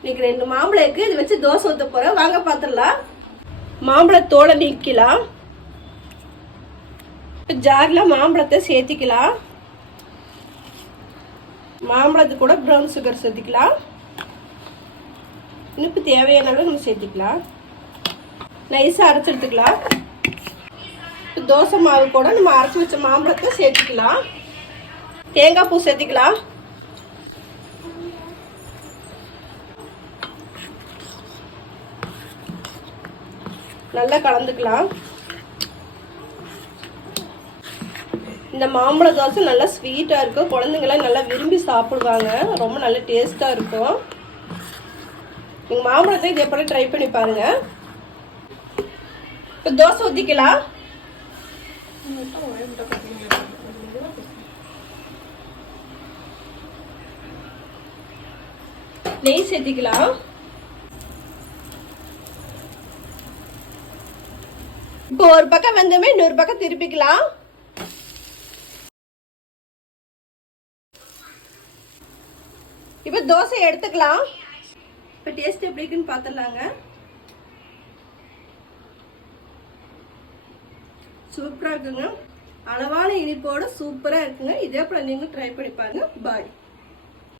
இன்னைக்கு 2 மாம்பழம் இருக்கு. இது வச்சு தோசை ஊத்த போறேன். வாங்க பாத்துடலாம். மாம்பழ தோலை நீக்கலாம். ஜார்ல மாம்பழத்தை சேர்த்திக்கலாம். மாம்பழத்துக்கு கூட ப்ரௌன் சுகர் சேர்த்திக்கலாம். இனிப்பு தேவையான அளவு நம்ம சேர்த்திக்கலாம். நைஸா அரைச்சு எடுத்துக்கலாம். தோசை மாவு கூட நம்ம அரைச்சி வச்ச மாம்பழத்தை சேர்த்துக்கலாம். தேங்காய் பூ சேர்த்துக்கலாம். நல்லா கலந்துக்கலாம். இந்த மாம்பழ தோசை நல்லா ஸ்வீட்டா இருக்கும். குழந்தைங்களாம் நல்லா விரும்பி சாப்பிடுவாங்க. ரொம்ப நல்ல டேஸ்டா இருக்கும். நீங்க மாம்பழத்தை இதே போல ட்ரை பண்ணி பாருங்க. இப்போ தோசை ஊத்திக்கலாம். நெய் சேர்த்திக்கலாம். இப்போ ஒரு பக்கம் வெந்தமே இன்னொரு பக்கம் திருப்பிக்கலாம். இப்போ தோசை எடுத்துக்கலாம். இப்போ டேஸ்ட் எப்படி இருக்குன்னு பார்த்துடலாங்க. சூப்பரா இருக்குங்க. அளவான இனிப்போட சூப்பரா இருக்குங்க. இதே போல நீங்க ட்ரை பண்ணி பாருங்க. பாய்.